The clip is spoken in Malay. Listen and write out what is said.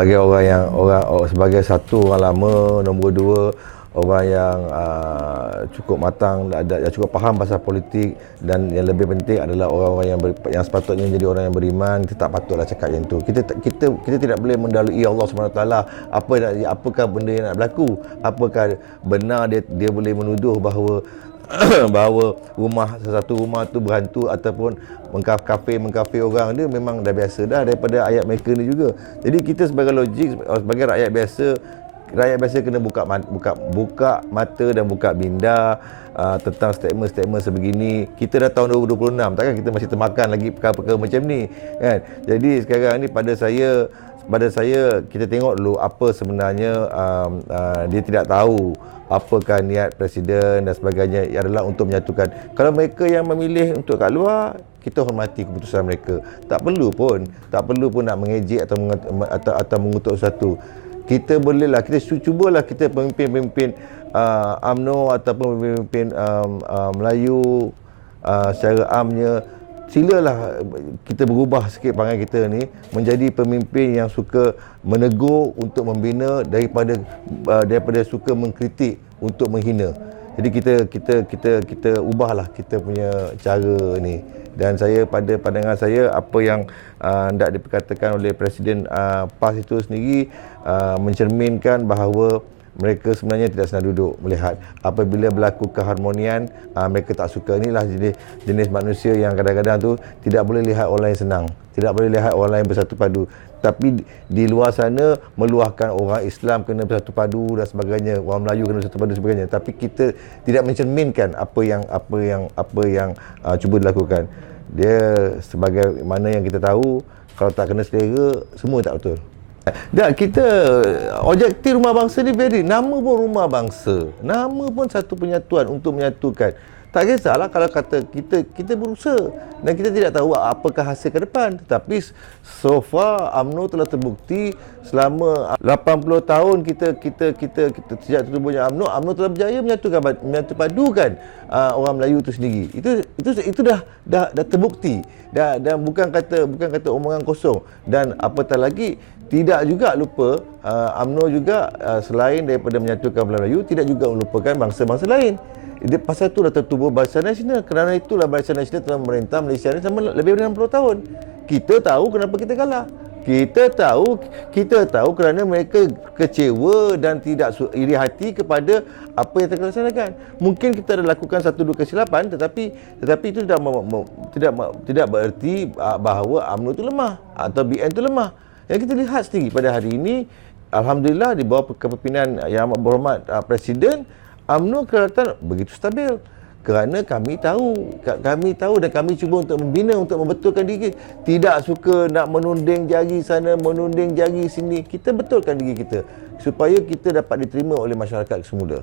sebagai sebagai satu orang lama, nombor dua orang yang cukup matang, cukup faham pasal politik, dan yang lebih penting adalah orang-orang yang sepatutnya menjadi orang yang beriman. Kita tak patutlah cakap yang tu. Kita tidak boleh mendalui Allah SWT. Apakah benda yang nak berlaku? Apakah benar dia boleh menuduh bahawa bahawa satu rumah tu berhantu ataupun mengkafir orang? Dia memang dah biasa dah daripada ayat mereka ni juga. Jadi kita sebagai logik, sebagai rakyat biasa kena buka mata dan buka minda tentang statement-statement sebegini. Kita dah tahun 2026, takkan kita masih termakan lagi perkara-perkara macam ni, kan? Jadi sekarang ni pada saya kita tengok dulu apa sebenarnya. Dia tidak tahu apakah niat presiden dan sebagainya adalah untuk menyatukan. Kalau mereka yang memilih untuk kat luar, kita hormati keputusan mereka. Tak perlu pun nak mengejek atau mengutuk sesuatu. Kita bolehlah, kita cubalah kita pemimpin UMNO ataupun pemimpin Melayu secara amnya, silalah kita berubah sikit perangai kita ni menjadi pemimpin yang suka menegur untuk membina daripada suka mengkritik untuk menghina. Jadi kita ubahlah kita punya cara ni. Dan saya, pada pandangan saya, apa yang hendak diperkatakan oleh Presiden PAS itu sendiri mencerminkan bahawa mereka sebenarnya tidak senang duduk melihat. Apabila berlaku keharmonian, mereka tak suka. Inilah jenis manusia yang kadang-kadang tu tidak boleh lihat orang lain senang, tidak boleh lihat orang lain bersatu padu. Tapi di luar sana meluahkan orang Islam kena bersatu padu dan sebagainya, orang Melayu kena bersatu padu dan sebagainya. Tapi kita tidak mencerminkan apa yang cuba dilakukan. Dia sebagai mana yang kita tahu, kalau tak kena selera, semua tak betul. Dan kita objektif Rumah Bangsa ni nama pun Rumah Bangsa, nama pun satu penyatuan untuk menyatukan. Tak kisahlah kalau kata kita berusaha dan kita tidak tahu apakah hasil ke depan. Tetapi so far UMNO telah terbukti selama 80 tahun kita sejak tertubuhnya UMNO telah berjaya menyatu padukan orang Melayu itu sendiri. Itu dah terbukti. Dan bukan kata omongan kosong. Dan apatah lagi, tidak juga lupa UMNO juga selain daripada menyatukan Melayu, tidak juga melupakan bangsa-bangsa lain. Pasal itulah tertubuh Barisan Nasional. Kerana itulah Barisan Nasional telah memerintah Malaysia ni selama lebih dari 60 tahun. Kita tahu kenapa kita kalah. Kita tahu kerana mereka kecewa dan tidak iri hati kepada apa yang telah dilaksanakan. Mungkin kita ada lakukan satu dua kesilapan, tetapi itu tidak bererti bahawa UMNO itu lemah atau BN itu lemah. Yang kita lihat sendiri pada hari ini, alhamdulillah di bawah kepimpinan Yang Amat Berhormat Presiden, UMNO kelihatan begitu stabil. Kerana kami tahu dan kami cuba untuk membina, untuk membetulkan diri. Tidak suka nak menunding jari sana, menunding jari sini. Kita betulkan diri kita supaya kita dapat diterima oleh masyarakat semula.